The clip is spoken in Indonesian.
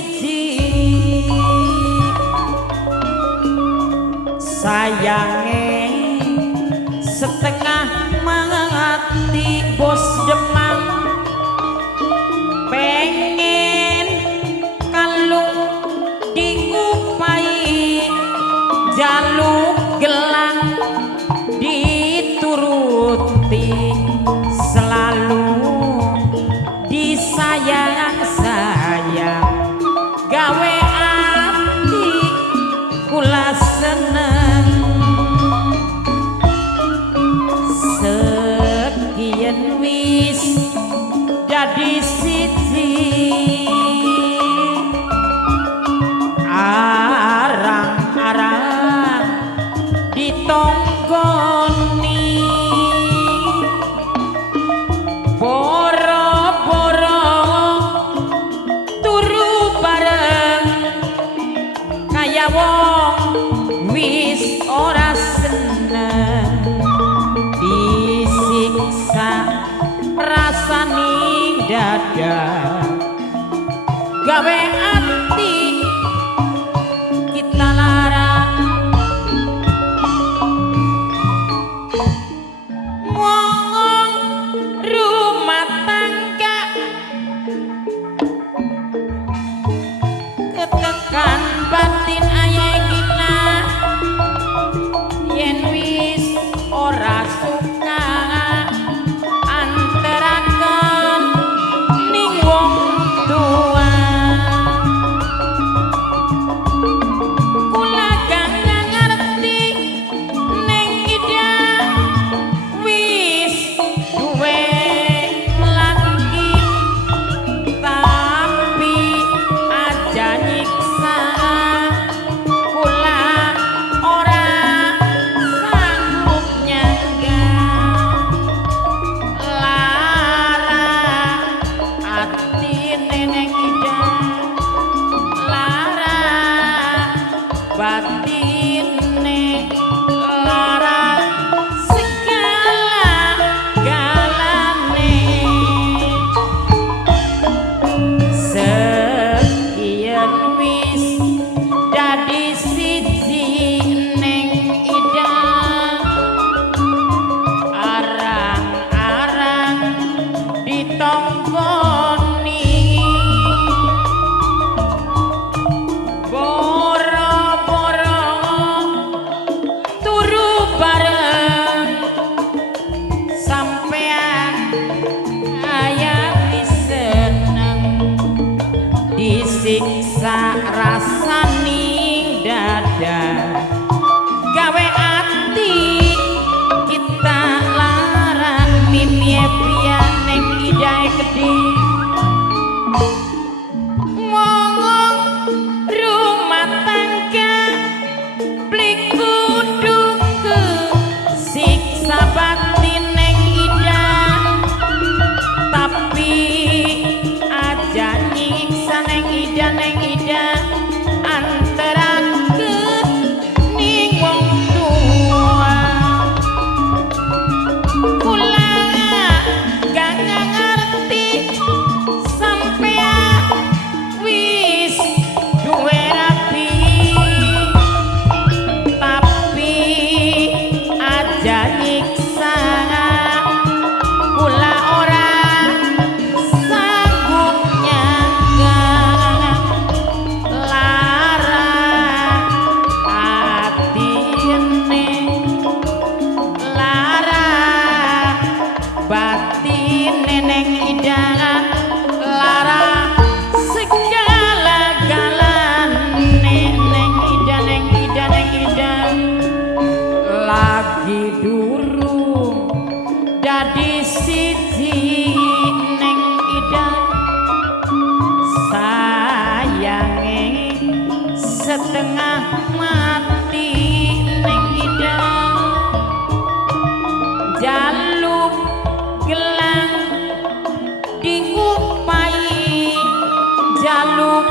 siji sayange setengah mati bos Demang pengen kalung diupai jaluk gelang dituruti selalu disayang-sayang gawe ati kula seneng sekian wis jadi siji arang-arang ditonggoni boro-boro turu bareng kaya wong wis ora seneng disiksa rasani dada gawe ati kita lara ngomong rumah tangga ketekan batin ayah kita yen wis ora suka antaraken ning wong tua kula gak ngerti ning ida wis duwe lagi tapi aja nyiksa kula ora sanggup nyangga lara ati neneng ida lara batine lara segala galane sekian wis jadi siji neng ida arang-arang ditonggoni boro-boro turu bareng sampean ayah wis seneng disiksa rasani dada gawe ati kita lara mimie pianeng idae gede ngomong rumah tangga beli kudu ke siksa batin neng ida tapi aja nyiksa neng ida antara ke ning wong tua kula gak ngerti sampean wis duwe rapi tapi aja nyiksa kula ora sanggup nyangga lara atine lara batin neneng ida lara segala galane neng ida lagi durung jadi siji neng ida sayange setengah mati neng ida jaluk gelang diupai jaluk